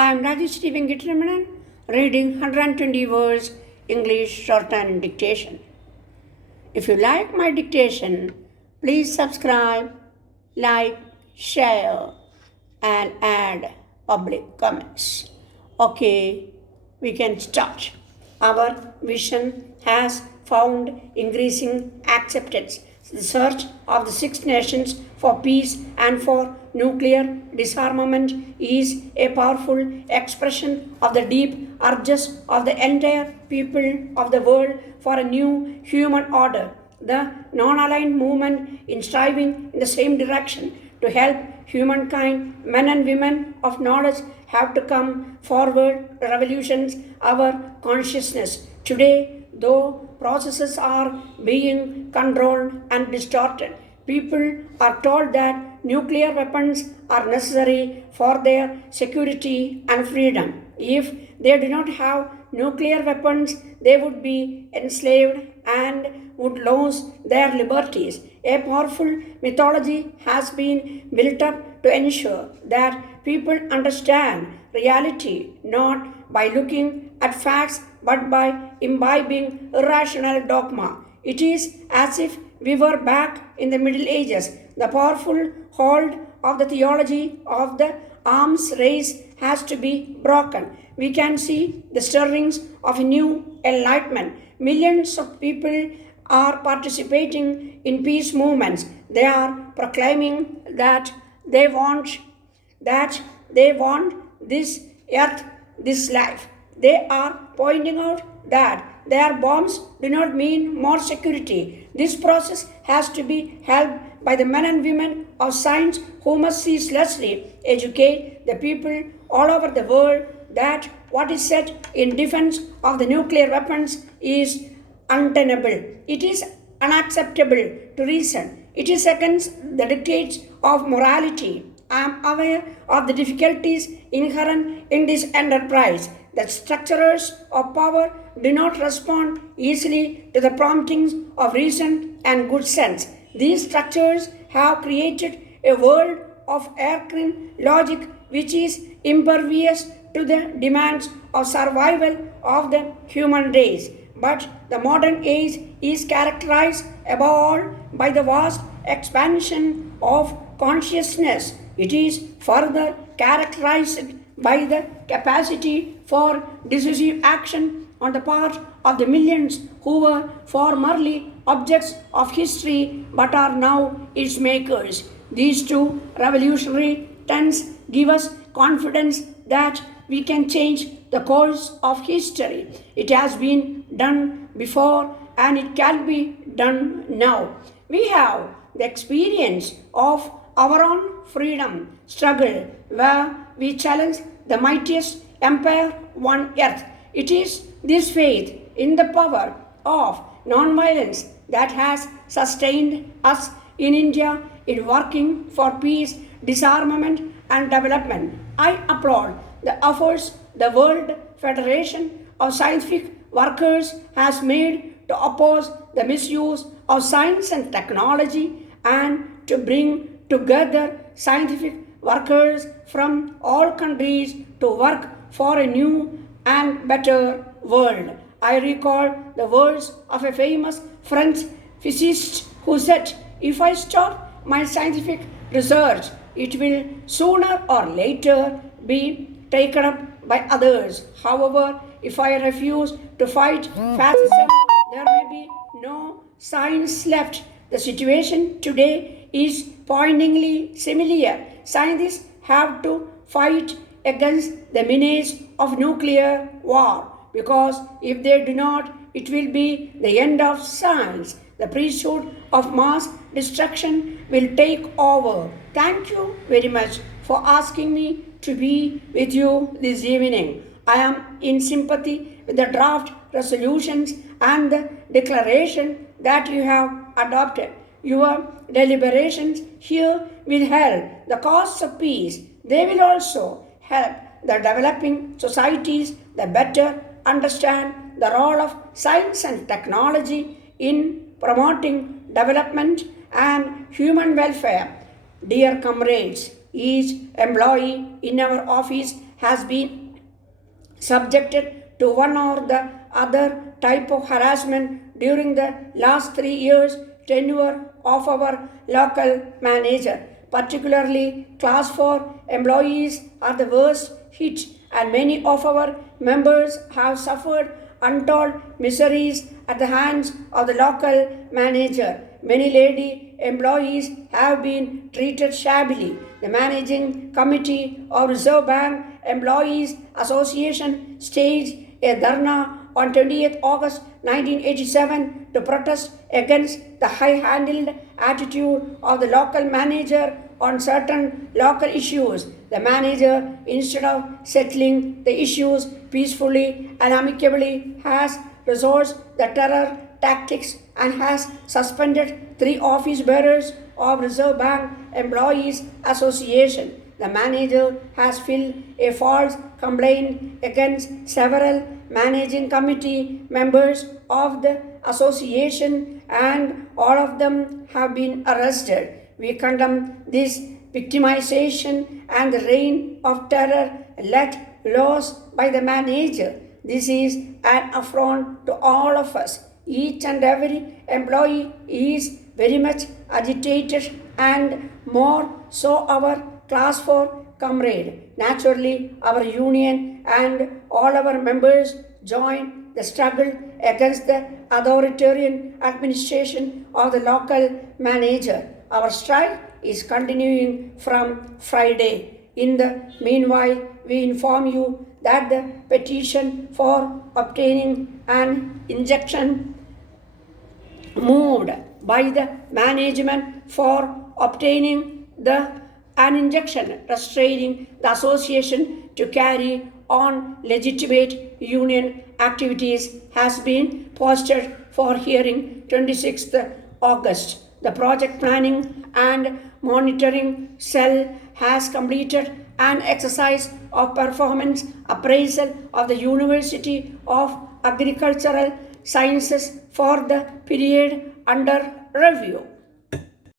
I am Rajeshri Venkataraman, reading 120 words English Shorthand Dictation. If you like my dictation, please subscribe, like, share, and add public comments. Okay, we can start. Our vision has found increasing acceptance. The search of the Six Nations for peace and for nuclear disarmament is a powerful expression of the deep urges of the entire people of the world for a new human order. The non-aligned movement in striving in the same direction to help humankind, men and women of knowledge have to come forward to revolutions our consciousness. Today, though processes are being controlled and distorted, people are told that nuclear weapons are necessary for their security and freedom. If they do not have nuclear weapons, they would be enslaved and would lose their liberties. A powerful mythology has been built up to ensure that people understand reality not by looking at facts but by imbibing irrational dogma. It is as if we were back in the Middle Ages. The powerful hold of the theology of the arms race has to be broken. We can see the stirrings of a new enlightenment. Millions of people are participating in peace movements. They are proclaiming that they want this earth, this life. They are pointing out that their bombs do not mean more security. This process has to be helped by the men and women of science who must ceaselessly educate the people all over the world that what is said in defense of the nuclear weapons is untenable. It is unacceptable to reason. It is against the dictates of morality. I am aware of the difficulties inherent in this enterprise. The structures of power do not respond easily to the promptings of reason and good sense. These structures have created a world of arcane logic which is impervious to the demands of survival of the human race. But the modern age is characterized above all by the vast expansion of consciousness. It is further characterized by the capacity for decisive action on the part of the millions who were formerly objects of history but are now its makers. These two revolutionary trends give us confidence that we can change the course of history. It has been done before and it can be done now. We have the experience of our own freedom struggle where we challenge the mightiest empire on earth. It is this faith in the power of non-violence that has sustained us in India in working for peace, disarmament and development. I applaud the efforts the World Federation of Scientific Workers has made to oppose the misuse of science and technology and to bring together scientific workers from all countries to work for a new and better world. I recall the words of a famous French physicist who said, "If I stop my scientific research, it will sooner or later be taken up by others. However, if I refuse to fight fascism, there may be no science left." The situation today is poignantly similar. Scientists have to fight against the menace of nuclear war because if they do not, it will be the end of science. The priesthood of mass destruction will take over. Thank you very much for asking me to be with you this evening. I am in sympathy with the draft resolutions and the declaration that you have adopted. Your deliberations here will help the cause of peace. They will also help the developing societies that better understand the role of science and technology in promoting development and human welfare. Dear comrades, each employee in our office has been subjected to one or the other type of harassment during the last 3 years tenure of our local manager. Particularly, class 4 employees are the worst hit, and many of our members have suffered untold miseries at the hands of the local manager. Many lady employees have been treated shabbily. The managing committee of Reserve Bank Employees Association staged a dharna on 20th August 1987 to protest against the high-handed attitude of the local manager on certain local issues. The manager, instead of settling the issues peacefully and amicably, has resorted the terror tactics and has suspended 3 office bearers of Reserve Bank Employees Association. The manager has filed a false complaint against several managing committee members of the association, and all of them have been arrested. We condemn this victimization and the reign of terror let loose by the manager. This is an affront to all of us. Each and every employee is very much agitated, and more so our class 4 comrade. Naturally, our union and all our members join the struggle against the authoritarian administration of the local manager. Our strike is continuing from Friday. In the meanwhile, we inform you that the petition for obtaining an injunction moved by the management for obtaining an injunction restraining the association to carry on legitimate union activities has been posted for hearing 26th August. The project planning and monitoring cell has completed an exercise of performance appraisal of the University of Agricultural Sciences for the period under review.